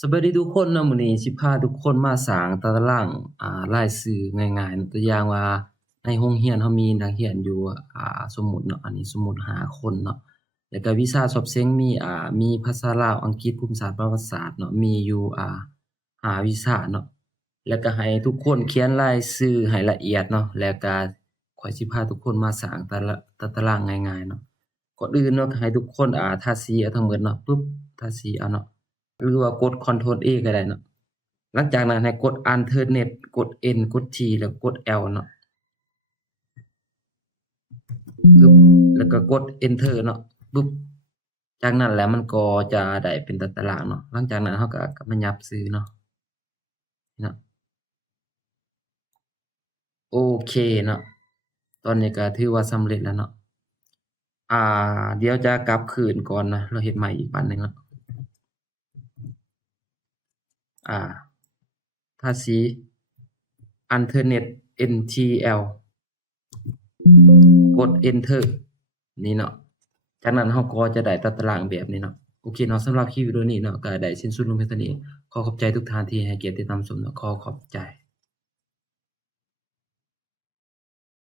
สวัสดีทุกคนเนาะมื้อนี้สิพาทุกคนมาสร้างตารางรายชื่อง่ายๆเนาะตัวอย่างว่าในโรงเรียนเรามีนักเรียนอยู่สมมุติเนาะอันนี้สมมุติ5คนเนาะแล้วก็วิชาซอบเซงมีมีภาษาลาวอังกฤษภูมิศาสตร์ประวัติศาสตร์เนาะมีอยู่5วิชาเนาะแล้วก็ให้ทุกคนเขียนรายชื่อให้ละเอียดเนาะแล้วก็ข้อยสิพาทุกคนมาสร้างตารางง่ายๆเนาะก่อนอื่นเนาะก็ให้ทุกคนทาสีเอาทั้งเบิดเนาะปึ๊บทาสีเอาเนาะ หรือว่ากด Ctrl A ก็ได้เนาะหลังจากนั้นให้กด Alternate กด N กด T แล้วกด L เนาะปึ๊บแล้วก็กด Enter เนาะปึ๊บจากนั้นแล้วมันก็จะได้เป็นตารางเนาะหลังจากนั้นเราก็มายับชื่อเนาะเนาะโอเคเนาะตอนนี้ก็ถือว่าสำเร็จแล้วเนาะเดี๋ยวจะกลับคืนก่อนนะเราเฮ็ดใหม่อีกอันหนึ่งเนาะอ่าทาสี Alternate NTL กด Enter นี่เนาะจากนั้นเราก็จะได้ตารางแบบนี้เนาะโอเคเนาะสำหรับคลิปวิดีโอนี้เนาะก็ได้สิ้นสุดลงเพียงเท่านี้ขอขอบใจทุกท่านที่ให้เกียรติติดตามชมเนาะขอขอบใจ